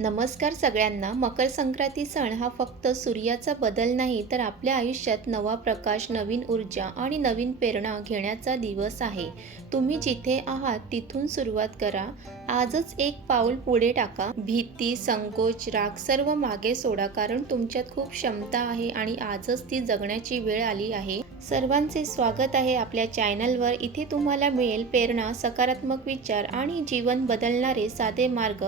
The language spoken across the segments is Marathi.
नमस्कार सगळ्यांना. मकर संक्रांती सण हा फक्त सूर्याचा बदल नाही, तर आपल्या आयुष्यात नवा प्रकाश, नवीन ऊर्जा आणि नवीन प्रेरणा घेण्याचा दिवस आहे. तुम्ही जिथे आहात तिथून सुरुवात करा. आजच एक पाऊल पुढे टाका. भीती, संकोच, राग सर्व मागे सोडा, कारण तुमच्यात खूप क्षमता आहे आणि आजच ती जगण्याची वेळ आली आहे. सर्वांचे स्वागत आहे आपल्या चॅनलवर. इथे तुम्हाला मिळेल प्रेरणा, सकारात्मक विचार आणि जीवन बदलणारे साधे मार्ग.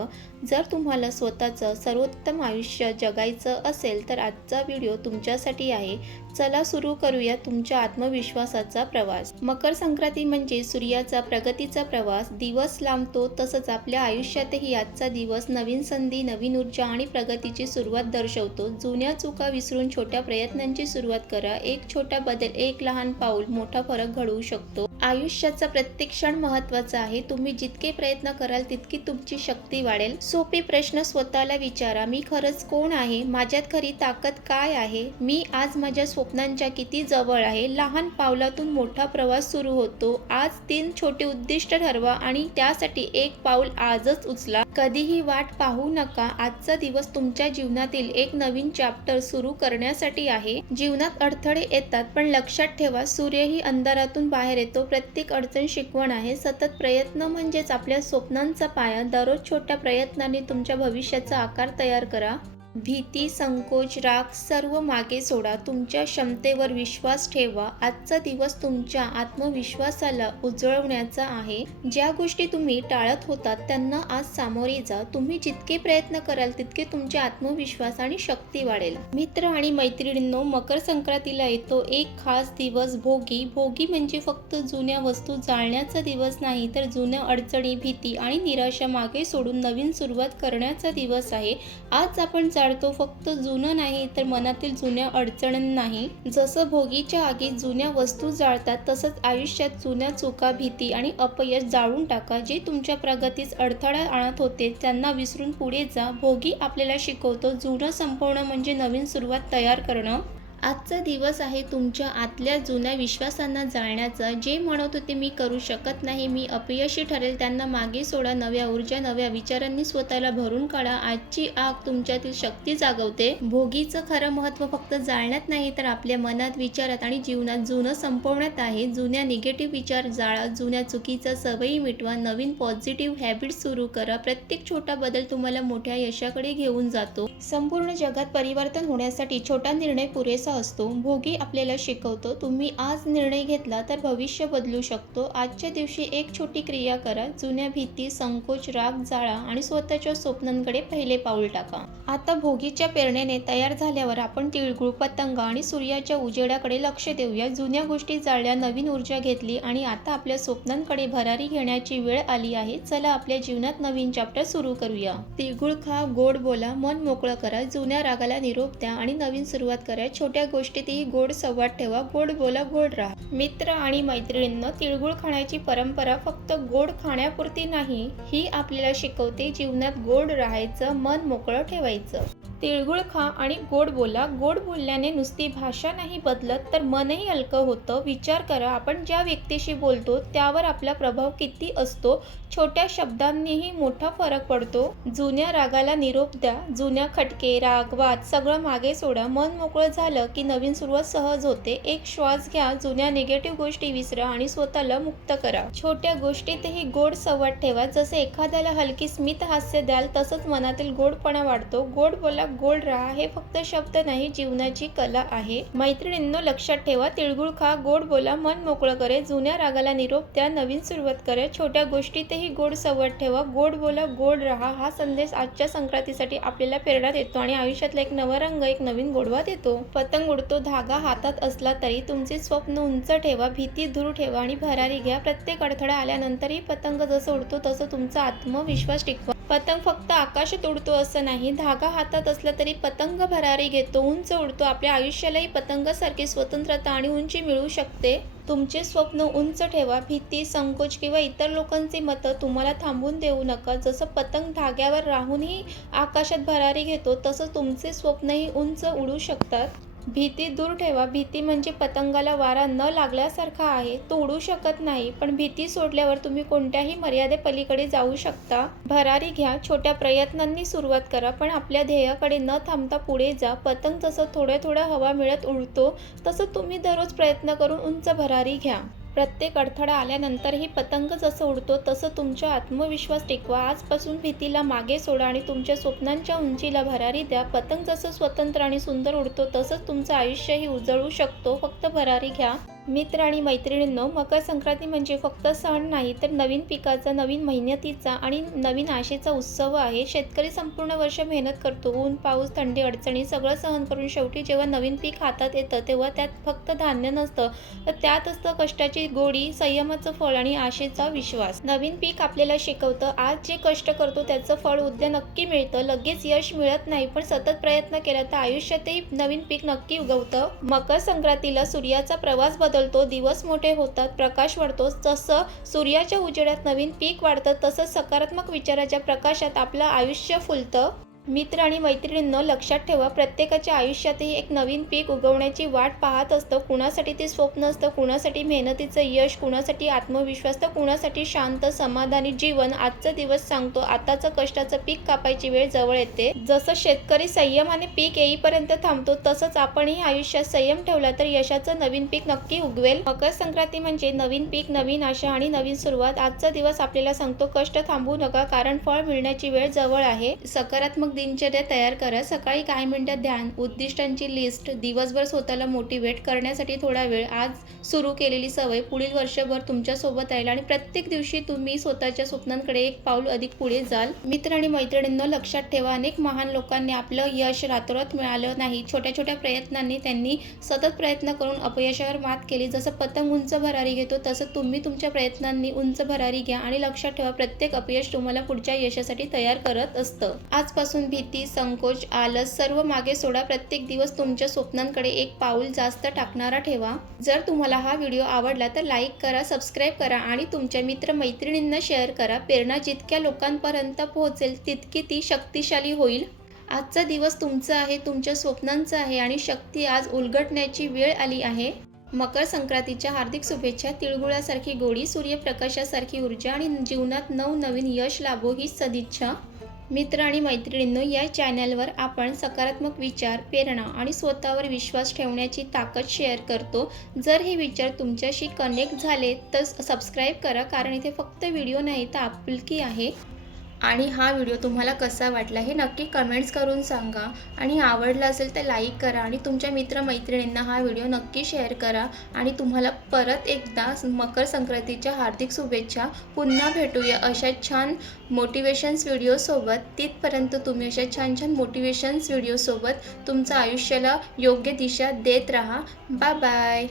जर तुम्हाला स्वतःचं सर्वोत्तम आयुष्य जगायचं असेल तर आजचा व्हिडिओ तुमच्यासाठी आहे. चला सुरू करूया तुमच्या आत्मविश्वासाचा प्रवास. मकर संक्रांती म्हणजे सूर्याचा प्रगतीचा प्रवास. दिवस लांबतो तसंच आपल्या आयुष्यातही आजचा दिवस नवीन संधी, नवीन ऊर्जा आणि प्रगतीची सुरुवात दर्शवतो. जुन्या चुका विसरून छोट्या प्रयत्नांची सुरुवात करा. एक छोटा बदल, एक लहान पाऊल मोठा फरक घडवू शकतो. आयुष्याचा प्रत्येक क्षण महत्त्वाचा आहे. तुम्ही जितके प्रयत्न कराल तितकी तुमची शक्ती वाढेल. सोपे प्रश्न स्वतःला विचारा. मी खरंच कोण आहे? माझ्यात खरी ताकद काय आहे? मी आज माझ्या स्वप्नांच्या किती जवळ आहे? लहान पावलातून मोठा प्रवास सुरू होतो. आज 3 छोटे उद्दिष्ट ठरवा आणि त्यासाठी एक पाऊल आजच उचला. कधीही वाट पाहू नका. आजचा दिवस तुमच्या जीवनातील एक नवीन चॅप्टर सुरू करण्यासाठी आहे. जीवनात अडथळे येतात, पण लक्षात ठेवा, सूर्यही अंधारातून बाहेर येतो. प्रत्येक अडचण शिकवण आहे. सतत प्रयत्न म्हणजेच आपल्या स्वप्नांचा पाया. दररोज छोट्या प्रयत्नांनी तुमच्या भविष्याचा आकार तयार करा. भीती, संकोच, राग सर्व मागे सोडा. तुमच्या क्षमतेवर विश्वास ठेवा. आजचा दिवस तुमच्या आत्मविश्वासाला उजळवण्याचा आहे. ज्या गोष्टी तुम्ही टाळत होतात त्यांना आज सामोरे जा. तुम्ही जितके प्रयत्न कराल तितके तुमचे आत्मविश्वास आणि शक्ती वाढेल. मित्र आणि मैत्रिणींनो, मकर संक्रांतीला येतो एक खास दिवस, भोगी. भोगी म्हणजे फक्त जुन्या वस्तू जाळण्याचा दिवस नाही, तर जुन्या अडचणी, भीती आणि निराशा मागे सोडून नवीन सुरुवात करण्याचा दिवस आहे. आज आपण जाळतो फक्त जुनं नाही, तर मनातील जुन्या अडचणींनाही. जसं भोगीच्या आगीत जुन्या वस्तू जाळतात, तसंच आयुष्यात जुन्या चुका, भीती आणि अपयश जाळून टाका. जे तुमच्या प्रगतीस अडथळा आणत होते त्यांना विसरून पुढे जा. भोगी आपल्याला शिकवतो, जुनं संपवणं म्हणजे नवीन सुरुवात तयार करणं. आजचा दिवस आहे तुमच्या आतल्या जुन्या विश्वासांना जाळण्याचा. जे म्हणत होते मी करू शकत नाही, मी अपयशी ठरेल, त्यांना मागे सोडा. नव्या ऊर्जा, नव्या विचारांनी स्वतःला भरून काढा. आजची आग तुमच्यातील शक्ती जागवते. भोगीचं खरं महत्त्व फक्त जाळण्यात नाही, तर आपल्या मनात, विचारात आणि जीवनात जुनं संपवण्यात आहे. जुन्या निगेटिव्ह विचार जाळा. जुन्या चुकीच्या सवयी मिटवा. नवीन पॉझिटिव्ह हॅबिट्स सुरू करा. प्रत्येक छोटा बदल तुम्हाला मोठ्या यशाकडे घेऊन जातो. संपूर्ण जगात परिवर्तन होण्यासाठी छोटा निर्णय पुरेसा असतो. भोगी आपल्याला शिकवतो, तुम्ही आज निर्णय घेतला तर भविष्य बदलू शकतो. आजच्या दिवशी एक छोटी क्रिया करा. जुन्या भीती, संकोच, राग जाळा आणि स्वतःच्या स्वप्नांकडे पहिले पाऊल टाका. आता भोगीच्या प्रेरणेने तयार झाल्यावर आपण तिळगुळ, पतंग आणि सूर्याच्या उजेडाकडे लक्ष देऊया. जुन्या गोष्टी जाळल्या, नवीन ऊर्जा घेतली आणि आता आपल्या स्वप्नांकडे भरारी घेण्याची वेळ आली आहे. चला आपल्या जीवनात नवीन चॅप्टर सुरू करूया. तिळगुळ खा, गोड बोला, मन मोकळं करा. जुन्या रागाला निरोप द्या आणि नवीन सुरुवात करा. छोट्या गोष्टीतही गोड संवाद ठेवा. गोड बोला, गोड राहा. मित्र आणि मैत्रिणींनो, तिळगुळ खाण्याची परंपरा फक्त गोड खाण्यापुरती नाही, ही आपल्याला शिकवते जीवनात गोड राहायचं, मन मोकळं ठेवायचं. तिळगुळ खा आणि गोड बोला. गोड बोलल्याने नुसती भाषा नाही बदलत, तर मनही हलकं होतं. विचार करा, आपण ज्या व्यक्तीशी बोलतो त्यावर आपला प्रभाव किती असतो. छोट्या शब्दांनीही मोठा फरक पडतो. जुन्या रागाला निरोप द्या. जुन्या खटके, राग, वाद सगळं मागे सोडा. मन मोकळं झालं की नवीन सुरुवात सहज होते. एक श्वास घ्या. जुन्या निगेटिव्ह गोष्टी विसरा आणि स्वतःला मुक्त करा. छोट्या गोष्टीतही गोड संवाद ठेवा. जसे एखाद्याला हलकी स्मित हास्य द्याल, तसंच मनातील गोडपणा वाढतो. गोड बोला, गोड राहा हे फक्त शब्द नाही, जीवनाची कला आहे. मैत्रिणींनो, लक्षात ठेवा, तिळगुळ खा, गोड बोला, मन मोकळं करे. जुन्या रागाला निरोप द्या, नवीन सुरुवात करा. छोट्या गोष्टीतही गोड संवाद ठेवा. गोड बोला, गोड राहा. हा संदेश आजच्या संक्रांतीसाठी आपल्याला प्रेरणा देतो आणि आयुष्यातला एक नवा रंग, एक नवीन गोडवा देतो. पतंग उडतो, धागा हातात असला तरी तुमचे स्वप्न उंच ठेवा. भीती दूर ठेवा आणि भरारी घ्या. प्रत्येक अडथळा आल्यानंतरही पतंग जसं उडतो तसं तुमचा आत्मविश्वास टिकवा. पतंग फक्त आकाशात उडतो असं नाही, धागा हातात असला तरी पतंग भरारी घेतो, उंच उडतो. आपल्या आयुष्यालाही पतंगासारखी स्वतंत्रता आणि उंची मिळू शकते. तुमचे स्वप्न उंच ठेवा. भीती, संकोच किंवा इतर लोकांची मतं तुम्हाला थांबवून देऊ नका. जसं पतंग धाग्यावर राहूनही आकाशात भरारी घेतो, तसं तुमचे स्वप्नही उंच उडू शकतात. भीती दूर ठेवा. भीती म्हणजे पतंगाला वारा न लागल्यासारखा आहे. तो उडू शकत नाही. पण भीती सोडल्यावर तुम्ही कोणत्याही मर्यादेपलीकडे जाऊ शकता. भरारी घ्या. छोट्या प्रयत्नांनी सुरुवात करा. पण आपल्या ध्येयाकडे न थांबता पुढे जा. पतंग जसं थोड्या थोड्या हवा मिळत उडतो, तसं तुम्ही दररोज प्रयत्न करून उंच भरारी घ्या. प्रत्येक अडथळा आल्यानंतरही पतंग जसं उडतो तसं तुमचा आत्मविश्वास टिकवा. आजपासून भीतीला मागे सोडा आणि तुमच्या स्वप्नांच्या उंचीला भरारी द्या. पतंग जसं स्वतंत्र आणि सुंदर उडतो तसंच तुमचं आयुष्यही उजळू शकतो. फक्त भरारी घ्या. मित्र आणि मैत्रिणींनो, मकर संक्रांती म्हणजे फक्त सण नाही, तर नवीन पिकाचा, नवीन मेहनतीचा आणि नवीन आशेचा उत्सव आहे. शेतकरी संपूर्ण वर्ष मेहनत करतो. ऊन, पाऊस, थंडी, अडचणी सगळं सहन करून शेवटी जेव्हा नवीन पीक हातात येतं, तेव्हा त्यात फक्त धान्य नसतं, तर त्यात असतं कष्टाची गोडी, संयमाचं फळ आणि आशेचा विश्वास. नवीन पीक आपल्याला शिकवतं, आज जे कष्ट करतो त्याचं फळ उद्या नक्की मिळतं. लगेच यश मिळत नाही, पण सतत प्रयत्न केला तर आयुष्यातही नवीन पीक नक्की उगवतं. मकर संक्रांतीला सूर्याचा प्रवास बदलतो, दिवस मोठे होतात, प्रकाश वाढतो. जसं सूर्याच्या उजेडात नवीन पीक वाढतं, तसंच सकारात्मक विचाराच्या प्रकाशात आपलं आयुष्य फुलतं. मित्र आणि मैत्रिणींनो, लक्षात ठेवा, प्रत्येकाच्या आयुष्यातही एक नवीन पीक उगवण्याची वाट पाहत असतं. कुणासाठी ते स्वप्न असतं, कुणासाठी मेहनतीचं यश, कुणासाठी आत्मविश्वास, तर कुणासाठी शांत समाधानी जीवन. आजचा दिवस सांगतो, आताचं कष्टाचं पीक कापायची वेळ जवळ येते. जसं शेतकरी संयमाने पीक येईपर्यंत थांबतो, तसंच आपणही आयुष्यात संयम ठेवला तर यशाचं नवीन पीक नक्की उगवेल. मकर संक्रांती म्हणजे नवीन पीक, नवीन आशा आणि नवीन सुरुवात. आजचा दिवस आपल्याला सांगतो, कष्ट थांबवू नका, कारण फळ मिळण्याची वेळ जवळ आहे. सकारात्मक दिनचर्या तयार करा. सकाळी काही मिनिटं ध्यान, उद्दिष्टांची लिस्ट, दिवसभर स्वतःला मोटिवेट करण्यासाठी थोडा वेळ. आज सुरू केलेली सवय पुढील वर्षभर तुमच्यासोबत राहील आणि प्रत्येक दिवशी तुम्ही स्वतःच्या स्वप्नांकडे एक पाऊल अधिक पुढे जाल. मित्र आणि मैत्रिणींनो, लक्षात ठेवा, अनेक महान लोकांनी आपलं यश रातोरात मिळालं नाही. छोट्या छोट्या प्रयत्नांनी त्यांनी सतत प्रयत्न करून अपयशावर मात केली. जसं पतंग उंच भरारी घेतो, तसं तुम्ही तुमच्या प्रयत्नांनी उंच भरारी घ्या आणि लक्षात ठेवा, प्रत्येक अपयश तुम्हाला पुढच्या यशासाठी तयार करत असतं. आजपासून भीती, संकोच, आलस सर्व मागे सोडा. प्रत्येक दिवस तुमच्या स्वप्नांकडे एक पाऊल जास्त टाकणारा ठेवा. जर तुम्हाला हा व्हिडिओ आवडला तर लाईक करा, सबस्क्राईब करा आणि तुमच्या मित्र-मैत्रिणींना शेअर करा. प्रेरणा जितक्या लोकांपर्यंत पोहोचेल तितकी ती शक्तिशाली होईल. आजचा दिवस तुमचा आहे, तुमच्या स्वप्नांचा आहे आणि शक्ती आज उलगडण्याची वेळ आली आहे. मकर संक्रांतीच्या हार्दिक शुभेच्छा. तिळगुळासारखी गोडी, सूर्यप्रकाशासारखी ऊर्जा आणि जीवनात नवनवीन यश लाभो हीच सदिच्छा. मित्र आणि मैत्रिणींनो, या चॅनलवर आपण सकारात्मक विचार, प्रेरणा आणि स्वतःवर विश्वास ठेवण्याची ताकद शेअर करतो. जर हे विचार तुमच्याशी कनेक्ट झाले तर सबस्क्राईब करा, कारण इथे फक्त व्हिडिओ नाही तर आपुलकी आहे. आणि हा व्हिडिओ तुम्हाला कसा वाटला हे नक्की कमेंट्स करून सांगा. आणि आवडला असेल तर लाईक करा आणि तुमच्या मित्रमैत्रिणींना हा व्हिडिओ नक्की शेअर करा. आणि तुम्हाला परत एकदा मकर संक्रांतीच्या हार्दिक शुभेच्छा. पुन्हा भेटूया अशा छान मोटिवेशन्स व्हिडिओसोबत. तिथपर्यंत तुम्ही अशा छान छान मोटिवेशन्स व्हिडिओसोबत तुमच्या आयुष्याला योग्य दिशा देत राहा. Bye bye.